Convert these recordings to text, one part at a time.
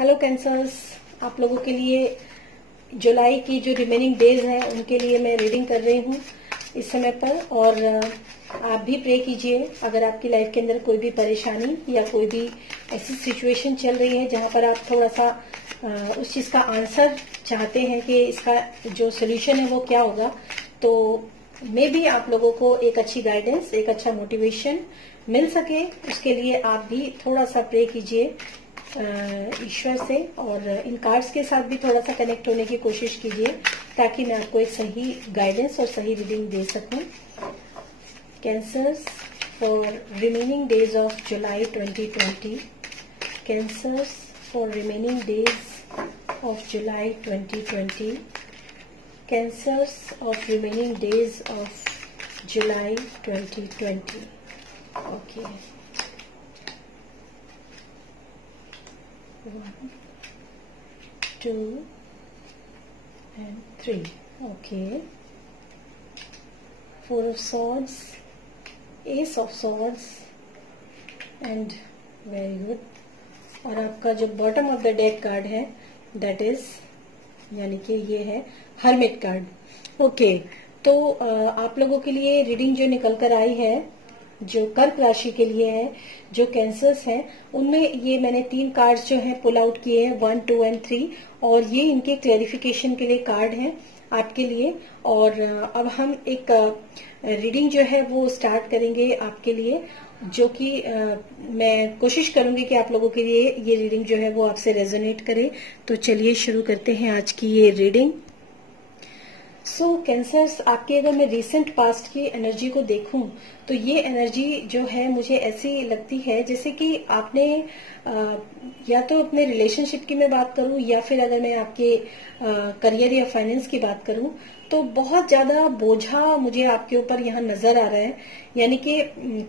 Hello cancers, आप लोगों के लिए जुलाई की जो रिमेनिंग डेज हैं उनके लिए मैं रीडिंग कर रही हूँ इस समय पर। और आप भी प्रे कीजिए अगर आपकी लाइफ के अंदर कोई भी परेशानी या कोई भी ऐसी सिचुएशन चल रही है जहाँ पर आप थोड़ा सा उस चीज का आंसर चाहते हैं कि इसका जो सोल्यूशन है वो क्या होगा, तो मे भी आप लोगों को एक अच्छी गाइडेंस, एक अच्छा मोटिवेशन मिल सके। उसके लिए आप भी थोड़ा सा प्रे कीजिए ईश्वर से, और इन कार्ड्स के साथ भी थोड़ा सा कनेक्ट होने की कोशिश कीजिए ताकि मैं आपको एक सही गाइडेंस और सही रीडिंग दे सकूं। Cancers for remaining days of July 2020। Cancers for remaining days of July 2020। Cancers of remaining days of July 2020। Okay, 1, 2 and 3. Okay. 4 of Swords, Ace of Swords, and very good. और आपका जो bottom of the deck card है that is, यानी कि ये है hermit card. Okay, तो आप लोगों के लिए रीडिंग जो निकल कर आई है, जो कर्क राशि के लिए है, जो कैंसर्स हैं, उनमें ये मैंने 3 कार्ड्स जो हैं पुल आउट किए हैं, 1, 2 and 3, और ये इनके क्लैरिफिकेशन के लिए कार्ड हैं आपके लिए। और अब हम एक रीडिंग जो है वो स्टार्ट करेंगे आपके लिए, जो कि मैं कोशिश करूंगी कि आप लोगों के लिए ये रीडिंग जो है वो आपसे रेजोनेट करे। तो चलिए शुरू करते हैं आज की ये रीडिंग। सो कैंसर्स, आपके अगर मैं रिसेंट पास्ट की एनर्जी को देखूं तो ये एनर्जी जो है मुझे ऐसी लगती है जैसे कि आपने या तो अपने रिलेशनशिप की मैं बात करूं, या फिर अगर मैं आपके करियर या फाइनेंस की बात करूं तो बहुत ज्यादा बोझा मुझे आपके ऊपर यहाँ नजर आ रहा है। यानी कि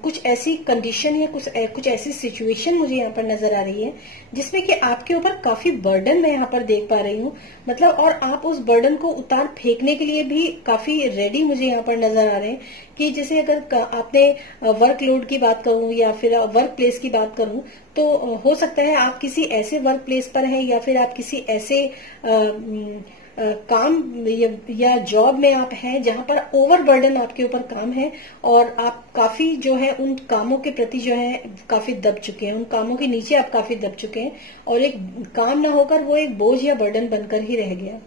कुछ ऐसी कंडीशन या कुछ ऐसी सिचुएशन मुझे यहाँ पर नजर आ रही है जिसमें कि आपके ऊपर काफी बर्डन मैं यहाँ पर देख पा रही हूँ, मतलब, और आप उस बर्डन को उतार फेंकने के लिए भी काफी रेडी मुझे यहाँ पर नजर आ रहे हैं। कि जैसे अगर आपने वर्कलोड की बात करूं या फिर वर्क प्लेस की बात करूं तो हो सकता है आप किसी ऐसे वर्क प्लेस पर हैं या फिर आप किसी ऐसे काम या जॉब में आप हैं जहां पर ओवर बर्डन आपके ऊपर काम है, और आप काफी जो है उन कामों के प्रति जो है काफी दब चुके हैं, उन कामों के नीचे आप काफी दब चुके हैं, और एक काम ना होकर वो एक बोझ या बर्डन बनकर ही रह गया,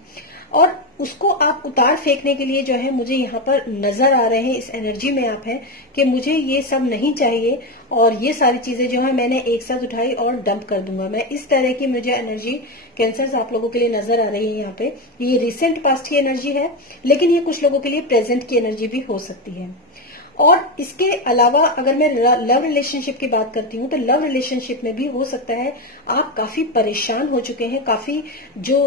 और उसको आप उतार फेंकने के लिए जो है मुझे यहाँ पर नजर आ रहे हैं, इस एनर्जी में आप हैं कि मुझे ये सब नहीं चाहिए और ये सारी चीजें जो है मैंने एक साथ उठाई और डंप कर दूंगा मैं। इस तरह की मुझे एनर्जी कैंसर्स आप लोगों के लिए नजर आ रही है यहाँ पे। ये रिसेंट पास्ट की एनर्जी है, लेकिन ये कुछ लोगों के लिए प्रेजेंट की एनर्जी भी हो सकती है। और इसके अलावा अगर मैं लव रिलेशनशिप की बात करती हूँ तो लव रिलेशनशिप में भी हो सकता है आप काफी परेशान हो चुके हैं, काफी जो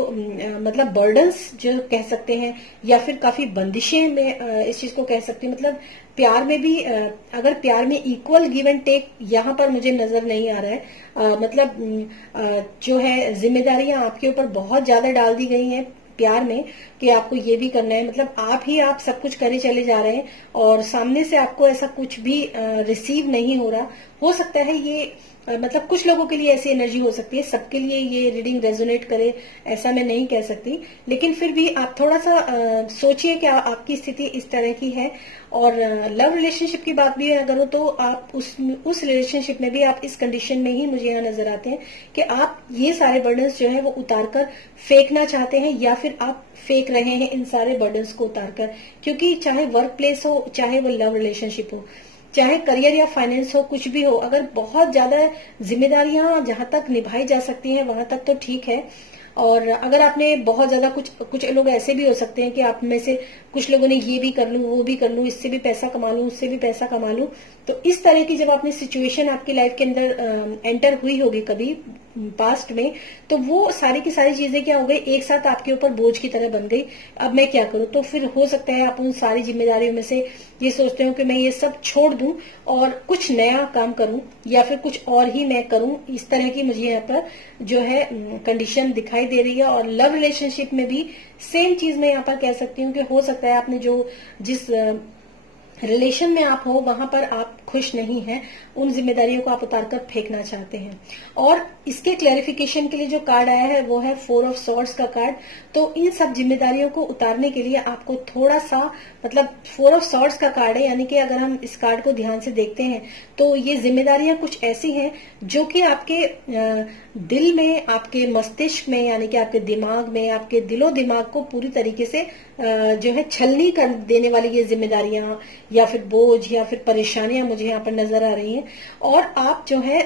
मतलब बर्डन्स जो कह सकते हैं, या फिर काफी बंदिशें में इस चीज को कह सकती हूँ। मतलब प्यार में भी अगर प्यार में इक्वल गिव एंड टेक यहाँ पर मुझे नजर नहीं आ रहा है। मतलब जो है जिम्मेदारियां आपके ऊपर बहुत ज्यादा डाल दी गई हैं प्यार में कि आपको ये भी करना है, मतलब आप सब कुछ करे चले जा रहे हैं और सामने से आपको ऐसा कुछ भी रिसीव नहीं हो रहा। हो सकता है ये मतलब कुछ लोगों के लिए ऐसी एनर्जी हो सकती है, सबके लिए ये रीडिंग रेजोनेट करे ऐसा मैं नहीं कह सकती, लेकिन फिर भी आप थोड़ा सा सोचिए कि आपकी स्थिति इस तरह की है। और लव रिलेशनशिप की बात भी अगर हो तो आप उस रिलेशनशिप में भी आप इस कंडीशन में ही मुझे यहाँ नजर आते हैं कि आप ये सारे बर्डन्स जो है वो उतार कर फेंकना चाहते हैं, या फिर आप फेंक रहे हैं इन सारे बर्डन्स को उतार कर। क्योंकि चाहे वर्क प्लेस हो, चाहे वो लव रिलेशनशिप हो, चाहे करियर या फाइनेंस हो, कुछ भी हो, अगर बहुत ज्यादा जिम्मेदारियां जहां तक निभाई जा सकती हैं वहां तक तो ठीक है। और अगर आपने बहुत ज्यादा कुछ लोग ऐसे भी हो सकते हैं कि आप में से कुछ लोगों ने ये भी कर लूं, वो भी कर लूं, इससे भी पैसा कमा लूं, उससे भी पैसा कमा लूं, तो इस तरह की जब आपने सिचुएशन आपकी लाइफ के अंदर एंटर हुई होगी कभी पास्ट में, तो वो सारी की सारी चीजें क्या हो गई, एक साथ आपके ऊपर बोझ की तरह बन गई। अब मैं क्या करूं? तो फिर हो सकता है आप उन सारी जिम्मेदारियों में से ये सोचते हो कि मैं ये सब छोड़ दूं और कुछ नया काम करूं, या फिर कुछ और ही मैं करूं। इस तरह की मुझे यहाँ पर जो है कंडीशन दिखाई दे रही है। और लव रिलेशनशिप में भी सेम चीज मैं यहाँ पर कह सकती हूँ कि हो सकता है आपने जिस रिलेशन में आप हो वहां पर आप खुश नहीं हैं, उन जिम्मेदारियों को आप उतारकर फेंकना चाहते हैं। और इसके क्लैरिफिकेशन के लिए जो कार्ड आया है वो है 4 ऑफ सॉर्ड्स का कार्ड। तो इन सब जिम्मेदारियों को उतारने के लिए आपको थोड़ा सा, मतलब 4 ऑफ सॉर्ड्स का कार्ड है, यानी कि अगर हम इस कार्ड को ध्यान से देखते हैं तो ये जिम्मेदारियां कुछ ऐसी हैं जो कि आपके दिल में, आपके मस्तिष्क में, यानी कि आपके दिमाग में, आपके दिलो दिमाग को पूरी तरीके से जो है छलनी कर देने वाली ये जिम्मेदारियां या फिर बोझ या फिर परेशानियां मुझे यहाँ पर नजर आ रही हैं। और आप जो है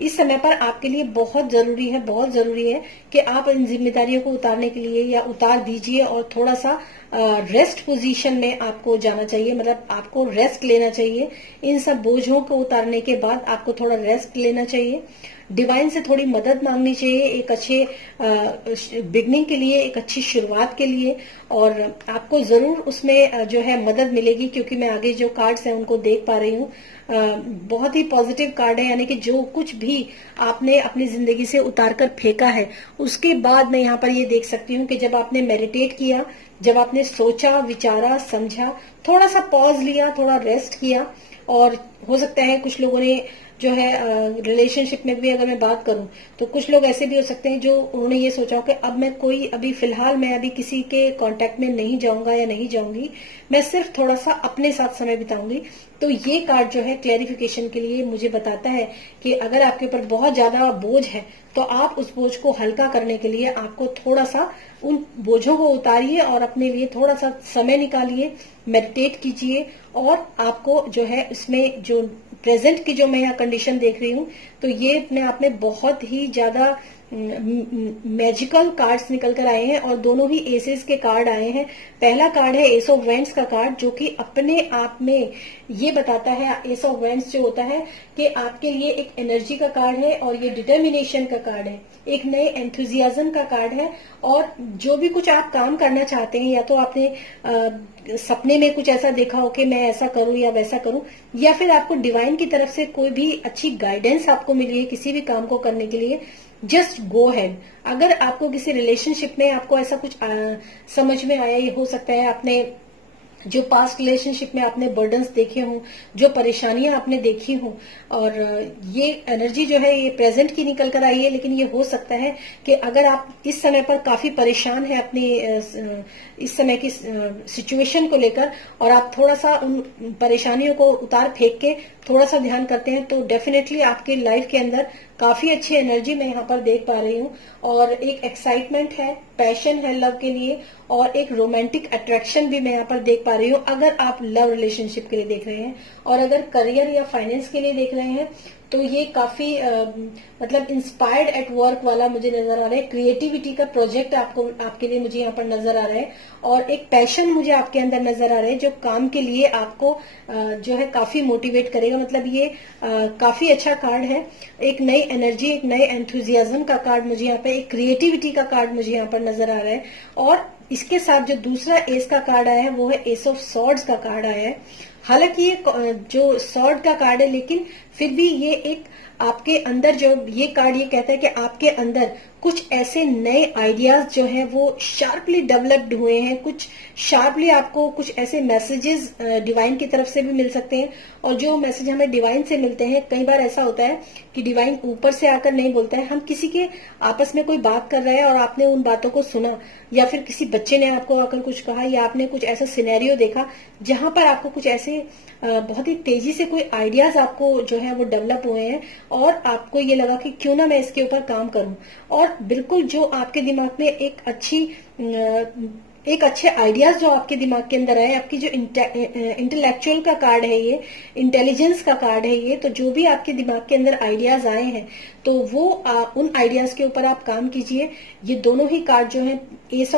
इस समय पर आपके लिए बहुत जरूरी है, बहुत जरूरी है कि आप इन जिम्मेदारियों को उतारने के लिए या उतार दीजिए और थोड़ा सा रेस्ट पोजीशन में आपको जाना चाहिए, मतलब आपको रेस्ट लेना चाहिए। इन सब बोझों को उतारने के बाद आपको थोड़ा रेस्ट लेना चाहिए, डिवाइन से थोड़ी मदद मांगनी चाहिए एक अच्छे बिगनिंग के लिए, एक अच्छी शुरुआत के लिए, और आपको जरूर उसमें जो है मदद मिलेगी, क्योंकि मैं आगे जो कार्ड्स हैं उनको देख पा रही हूँ। बहुत ही पॉजिटिव कार्ड है, यानी कि जो कुछ भी आपने अपनी जिंदगी से उतार कर फेंका है उसके बाद मैं यहाँ पर ये देख सकती हूँ कि जब आपने मेडिटेट किया, जब आपने सोचा, विचारा, समझा, थोड़ा सा पॉज लिया, थोड़ा रेस्ट किया, और हो सकता है कुछ लोगों ने जो है रिलेशनशिप में भी अगर मैं बात करूं तो कुछ लोग ऐसे भी हो सकते हैं जो उन्होंने ये सोचा हो कि अब मैं अभी फिलहाल मैं अभी किसी के कांटेक्ट में नहीं जाऊंगा या नहीं जाऊंगी, मैं सिर्फ थोड़ा सा अपने साथ समय बिताऊंगी। तो ये कार्ड जो है क्लैरिफिकेशन के लिए मुझे बताता है कि अगर आपके ऊपर बहुत ज्यादा बोझ है तो आप उस बोझ को हल्का करने के लिए आपको थोड़ा सा उन बोझों को उतारिए और अपने लिए थोड़ा सा समय निकालिए, मेडिटेट कीजिए, और आपको जो है इसमें जो प्रेजेंट की जो मैं यहाँ कंडीशन देख रही हूँ तो ये अपने आप में बहुत ही ज्यादा मैजिकल कार्ड्स निकल कर आए हैं, और दोनों ही एसेस के कार्ड आए हैं। पहला कार्ड है एस ऑफ वेंड्स का कार्ड, जो कि अपने आप में ये बताता है, एस ऑफ वेंड्स जो होता है कि आपके लिए एक एनर्जी का कार्ड है और ये डिटर्मिनेशन का कार्ड है, एक नए एंथुजियाज्म का कार्ड है। और जो भी कुछ आप काम करना चाहते हैं, या तो आपने सपने में कुछ ऐसा देखा हो कि मैं ऐसा करूं या वैसा करूं, या फिर आपको डिवाइन की तरफ से कोई भी अच्छी गाइडेंस आपको मिली है किसी भी काम को करने के लिए, जस्ट गो हेड। अगर आपको किसी रिलेशनशिप में आपको ऐसा कुछ समझ में आया, ये हो सकता है आपने जो पास्ट रिलेशनशिप में आपने बर्डन्स देखे हों, जो परेशानियां आपने देखी हों, और ये एनर्जी जो है ये प्रेजेंट की निकल कर आई है। लेकिन ये हो सकता है कि अगर आप इस समय पर काफी परेशान हैं अपनी इस समय की सिचुएशन को लेकर, और आप थोड़ा सा उन परेशानियों को उतार फेंक के थोड़ा सा ध्यान करते हैं, तो डेफिनेटली आपके लाइफ के अंदर काफी अच्छी एनर्जी मैं यहाँ पर देख पा रही हूँ, और एक एक्साइटमेंट है, पैशन है लव के लिए, और एक रोमांटिक अट्रैक्शन भी मैं यहाँ पर देख पा रही हूँ अगर आप लव रिलेशनशिप के लिए देख रहे हैं। और अगर करियर या फाइनेंस के लिए देख रहे हैं तो ये काफी मतलब इंस्पायर्ड एट वर्क वाला मुझे नजर आ रहा है, क्रिएटिविटी का प्रोजेक्ट आपके लिए मुझे यहाँ पर नजर आ रहा है, और एक पैशन मुझे आपके अंदर नजर आ रहा है जो काम के लिए आपको जो है काफी मोटिवेट करेगा। मतलब ये काफी अच्छा कार्ड है, एक नई एनर्जी, एक नए एंथुजियाज्म का कार्ड मुझे यहाँ पे, एक क्रिएटिविटी का कार्ड मुझे यहाँ पर नजर आ रहा है। और इसके साथ जो दूसरा एस का कार्ड आया है वो है एस ऑफ सॉर्ड्स का कार्ड आया है। हालांकि ये जो सॉर्ड का कार्ड है, लेकिन फिर भी ये एक आपके अंदर, जो ये कार्ड ये कहता है कि आपके अंदर कुछ ऐसे नए आइडियाज जो हैं वो शार्पली डेवलप्ड हुए हैं, कुछ शार्पली आपको कुछ ऐसे मैसेजेस डिवाइन की तरफ से भी मिल सकते हैं। और जो मैसेज हमें डिवाइन से मिलते हैं, कई बार ऐसा होता है कि डिवाइन ऊपर से आकर नहीं बोलता है, हम किसी के आपस में कोई बात कर रहे हैं और आपने उन बातों को सुना, या फिर किसी बच्चे ने आपको आकर कुछ कहा, या आपने कुछ ऐसा सिनेरियो देखा जहां पर आपको कुछ ऐसे बहुत ही तेजी से कोई आइडियाज आपको जो है वो डेवलप हुए हैं, और आपको ये लगा कि क्यों ना मैं इसके ऊपर काम करूं। और बिल्कुल जो आपके दिमाग में एक अच्छे आइडियाज जो आपके दिमाग के अंदर आए, आपकी जो इंटेलेक्चुअल का कार्ड है, ये इंटेलिजेंस का कार्ड है ये, तो जो भी आपके दिमाग के अंदर आइडियाज आए हैं तो वो उन आइडियाज के ऊपर आप काम कीजिए। ये दोनों ही कार्ड जो हैं, एस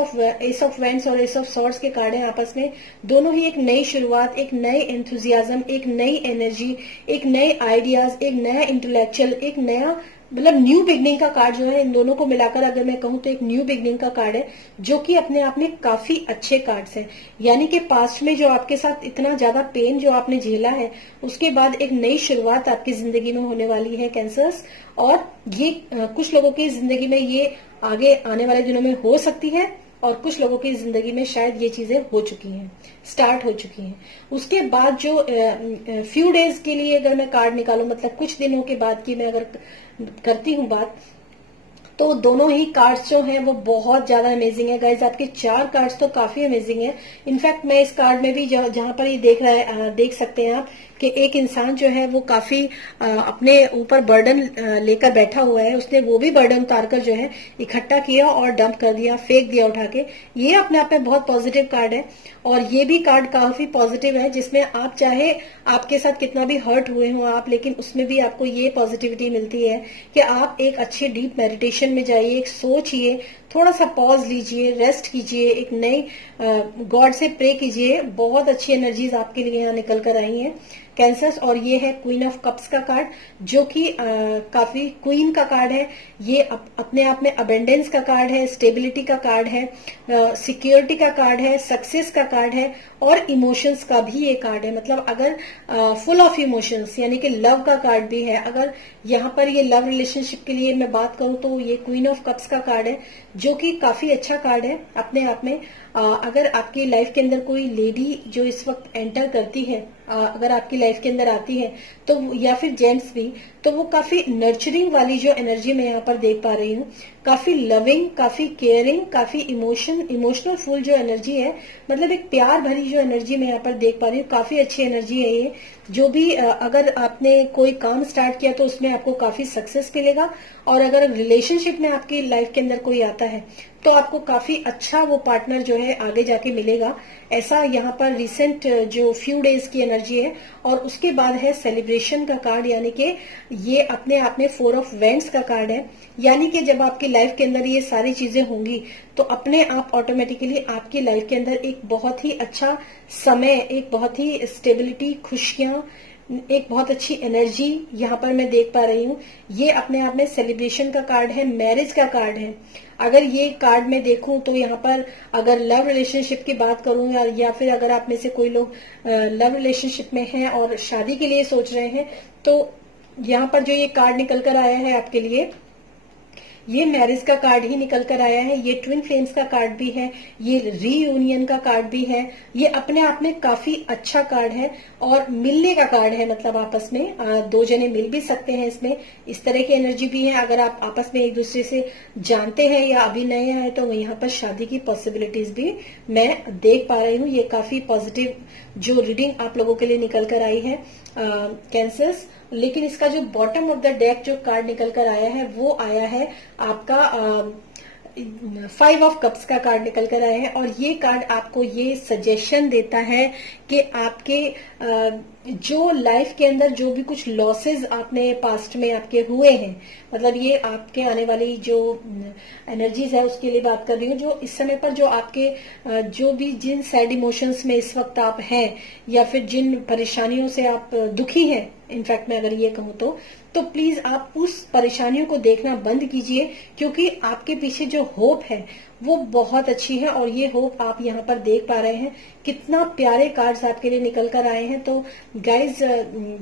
ऑफ वेंड्स और एस ऑफ सॉर्ड्स के कार्ड हैं, आपस में दोनों ही एक नई शुरुआत, एक नए एंथुजियाज्म, एक नई एनर्जी, एक नए आइडियाज, एक नया इंटेलेक्चुअल, एक नया मतलब न्यू बिगनिंग का कार्ड जो है, इन दोनों को मिलाकर अगर मैं कहूं तो एक न्यू बिगनिंग का कार्ड है, जो कि अपने आप में काफी अच्छे कार्ड्स हैं। यानी कि पास्ट में जो आपके साथ इतना ज्यादा पेन जो आपने झेला है, उसके बाद एक नई शुरुआत आपकी जिंदगी में होने वाली है कैंसर्स। और ये कुछ लोगों की जिंदगी में ये आगे आने वाले दिनों में हो सकती है, और कुछ लोगों की जिंदगी में शायद ये चीजें हो चुकी हैं, स्टार्ट हो चुकी हैं। उसके बाद जो फ्यू डेज के लिए अगर मैं कार्ड निकालूं, मतलब कुछ दिनों के बाद की मैं अगर करती हूँ बात, तो दोनों ही कार्ड्स जो हैं वो बहुत ज्यादा अमेजिंग है गाइज। आपके 4 कार्ड्स तो काफी अमेजिंग है। इनफैक्ट मैं इस कार्ड में भी जहां पर ये देख सकते हैं आप कि एक इंसान जो है वो काफी अपने ऊपर बर्डन लेकर बैठा हुआ है। उसने वो भी बर्डन उतारकर जो है इकट्ठा किया और डंप कर दिया, फेंक दिया उठा के। ये अपने आप में बहुत पॉजिटिव कार्ड है। और ये भी कार्ड काफी पॉजिटिव है, जिसमें आप चाहे आपके साथ कितना भी हर्ट हुए हो आप, लेकिन उसमें भी आपको ये पॉजिटिविटी मिलती है कि आप एक अच्छे डीप मेडिटेशन में जाइए, एक सोचिए, थोड़ा सा पॉज लीजिए, रेस्ट कीजिए, एक नई गॉड से प्रे कीजिए। बहुत अच्छी एनर्जीज आपके लिए यहाँ निकल कर आई हैं कैंसर्स। और ये है क्वीन ऑफ कप्स का कार्ड, जो कि काफी क्वीन का कार्ड है। ये अपने आप में अबेंडेंस का कार्ड है, स्टेबिलिटी का कार्ड है, सिक्योरिटी का कार्ड है, सक्सेस का कार्ड है और इमोशंस का भी ये कार्ड है। मतलब अगर फुल ऑफ इमोशंस यानी कि लव का कार्ड भी है। अगर यहाँ पर ये लव रिलेशनशिप के लिए मैं बात करूं तो ये क्वीन ऑफ कप्स का कार्ड है, जो कि काफी अच्छा कार्ड है अपने आप में। अगर आपकी लाइफ के अंदर कोई लेडी जो इस वक्त एंटर करती है, अगर आपकी लाइफ के अंदर आती है तो, या फिर जेंट्स भी, तो वो काफी नर्चरिंग वाली जो एनर्जी मैं यहाँ पर देख पा रही हूँ, काफी लविंग, काफी केयरिंग, काफी इमोशनल फुल जो एनर्जी है, मतलब एक प्यार भरी जो एनर्जी मैं यहाँ पर देख पा रही हूँ। काफी अच्छी एनर्जी है ये। जो भी अगर आपने कोई काम स्टार्ट किया तो उसमें आपको काफी सक्सेस मिलेगा। और अगर रिलेशनशिप में आपकी लाइफ के अंदर कोई आता है तो आपको काफी अच्छा वो पार्टनर जो है आगे जाके मिलेगा। ऐसा यहाँ पर रिसेंट जो फ्यू डेज की एनर्जी है। और उसके बाद है सेलिब्रेशन का कार्ड, यानी कि ये अपने आप में 4 ऑफ वेंट्स का कार्ड है। यानी कि जब आपकी लाइफ के अंदर ये सारी चीजें होंगी तो अपने आप ऑटोमेटिकली आपकी लाइफ के अंदर एक बहुत ही अच्छा समय, एक बहुत ही स्टेबिलिटी, खुशियां, एक बहुत अच्छी एनर्जी यहाँ पर मैं देख पा रही हूँ। ये अपने आप में सेलिब्रेशन का कार्ड है, मैरिज का कार्ड है। अगर ये कार्ड में देखूं तो यहाँ पर अगर लव रिलेशनशिप की बात करूं या फिर अगर आप में से कोई लोग लव रिलेशनशिप में हैं और शादी के लिए सोच रहे हैं, तो यहाँ पर जो ये कार्ड निकल कर आया है आपके लिए, ये मैरिज का कार्ड ही निकल कर आया है। ये ट्विन फ्लेम्स का कार्ड भी है, ये रीयूनियन का कार्ड भी है। ये अपने आप में काफी अच्छा कार्ड है और मिलने का कार्ड है, मतलब आपस में 2 जने मिल भी सकते हैं इसमें। इस तरह की एनर्जी भी है। अगर आप आपस में एक दूसरे से जानते हैं या अभी नए हैं तो यहाँ पर शादी की पॉसिबिलिटीज भी मैं देख पा रही हूँ। ये काफी पॉजिटिव जो रीडिंग आप लोगों के लिए निकल कर आई है कैंसर्स। लेकिन इसका जो बॉटम ऑफ द डेक जो कार्ड निकल कर आया है वो आया है आपका 5 ऑफ कप्स का कार्ड निकल कर आया है। और ये कार्ड आपको ये सजेशन देता है कि आपके जो लाइफ के अंदर जो भी कुछ लॉसेस आपने पास्ट में आपके हुए हैं, मतलब ये आपके आने वाली जो एनर्जीज है उसके लिए बात कर रही हूँ। जो इस समय पर जो आपके जो भी जिन सैड इमोशंस में इस वक्त आप हैं या फिर जिन परेशानियों से आप दुखी हैं, इनफैक्ट मैं अगर ये कहूँ तो प्लीज आप उस परेशानियों को देखना बंद कीजिए, क्योंकि आपके पीछे जो होप है वो बहुत अच्छी है। और ये होप आप यहाँ पर देख पा रहे हैं। कितना प्यारे कार्ड्स आपके लिए निकल कर आए हैं। तो गाइज,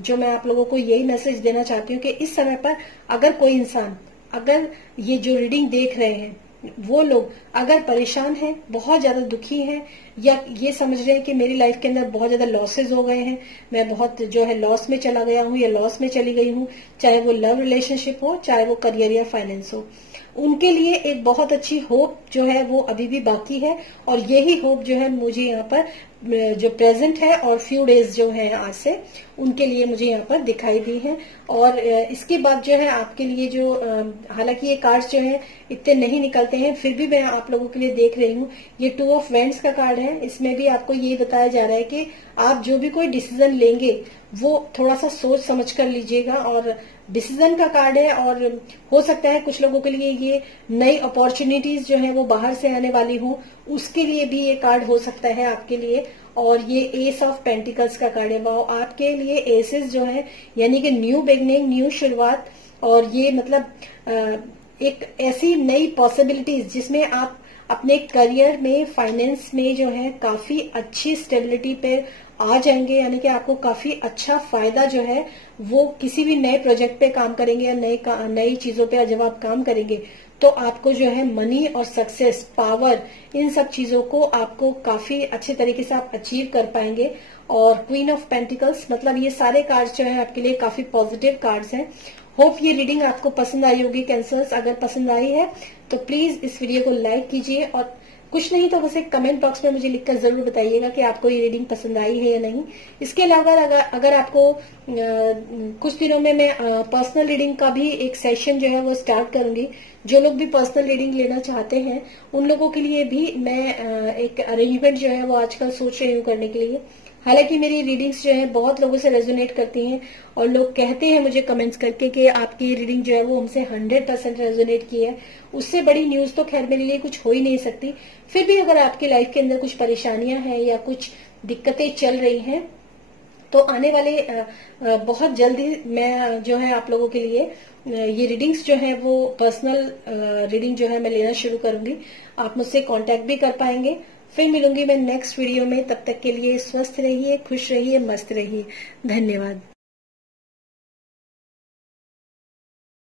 जो मैं आप लोगों को यही मैसेज देना चाहती हूँ कि इस समय पर अगर कोई इंसान, अगर ये जो रीडिंग देख रहे हैं वो लोग अगर परेशान हैं, बहुत ज्यादा दुखी हैं, या ये समझ रहे हैं कि मेरी लाइफ के अंदर बहुत ज्यादा लॉसेज हो गए हैं, मैं बहुत जो है लॉस में चला गया हूँ या लॉस में चली गई हूँ, चाहे वो लव रिलेशनशिप हो, चाहे वो करियर या फाइनेंस हो, उनके लिए एक बहुत अच्छी होप जो है वो अभी भी बाकी है। और यही होप जो है मुझे यहाँ पर जो प्रेजेंट है और फ्यू डेज जो है आज से, उनके लिए मुझे यहाँ पर दिखाई दी है। और इसके बाद जो है आपके लिए जो, हालांकि ये कार्ड्स जो है इतने नहीं निकलते हैं, फिर भी मैं आप लोगों के लिए देख रही हूँ। ये 2 ऑफ वेंट्स का कार्ड है। इसमें भी आपको ये बताया जा रहा है कि आप जो भी कोई डिसीजन लेंगे वो थोड़ा सा सोच समझ कर लीजिएगा। और डिसीजन का कार्ड है और हो सकता है कुछ लोगों के लिए ये नई अपॉर्चुनिटीज जो है वो बाहर से आने वाली हो, उसके लिए भी ये कार्ड हो सकता है आपके लिए। और ये एस ऑफ पेंटिकल्स का कार्ड है। वो आपके लिए एसेस जो है यानी कि न्यू बिगनिंग, न्यू शुरुआत, और ये मतलब एक ऐसी नई पॉसिबिलिटीज जिसमें आप अपने करियर में, फाइनेंस में जो है काफी अच्छी स्टेबिलिटी पे आ जाएंगे। यानी कि आपको काफी अच्छा फायदा जो है वो किसी भी नए प्रोजेक्ट पे काम करेंगे या नई चीजों पे जब आप काम करेंगे तो आपको जो है मनी और सक्सेस, पावर, इन सब चीजों को आपको काफी अच्छे तरीके से आप अचीव कर पाएंगे। और क्वीन ऑफ पेंटिकल्स, मतलब ये सारे कार्ड्स जो है आपके लिए काफी पॉजिटिव कार्ड्स हैं। होप ये रीडिंग आपको पसंद आई होगी कैंसर्स। अगर पसंद आई है तो प्लीज इस वीडियो को लाइक कीजिए, और कुछ नहीं तो बस एक कमेंट बॉक्स में मुझे लिखकर जरूर बताइएगा कि आपको ये रीडिंग पसंद आई है या नहीं। इसके अलावा अगर आपको कुछ दिनों में मैं पर्सनल रीडिंग का भी एक सेशन जो है वो स्टार्ट करूंगी। जो लोग भी पर्सनल रीडिंग लेना चाहते हैं उन लोगों के लिए भी मैं एक अरेंजमेंट जो है वो आजकल सोच रही हूँ करने के लिए। हालांकि मेरी रीडिंग्स जो है बहुत लोगों से रेजोनेट करती हैं, और लोग कहते हैं मुझे कमेंट्स करके कि आपकी रीडिंग जो है वो हमसे 100% रेजोनेट की है। उससे बड़ी न्यूज तो खैर मेरे लिए कुछ हो ही नहीं सकती। फिर भी अगर आपकी लाइफ के अंदर कुछ परेशानियां हैं या कुछ दिक्कतें चल रही हैं, तो आने वाले बहुत जल्दी मैं जो है आप लोगों के लिए ये रीडिंग्स जो है वो पर्सनल रीडिंग जो है मैं लेना शुरू करूंगी। आप मुझसे कांटेक्ट भी कर पाएंगे। फिर मिलूंगी मैं नेक्स्ट वीडियो में। तब तक के लिए स्वस्थ रहिए, खुश रहिए, मस्त रहिए। धन्यवाद।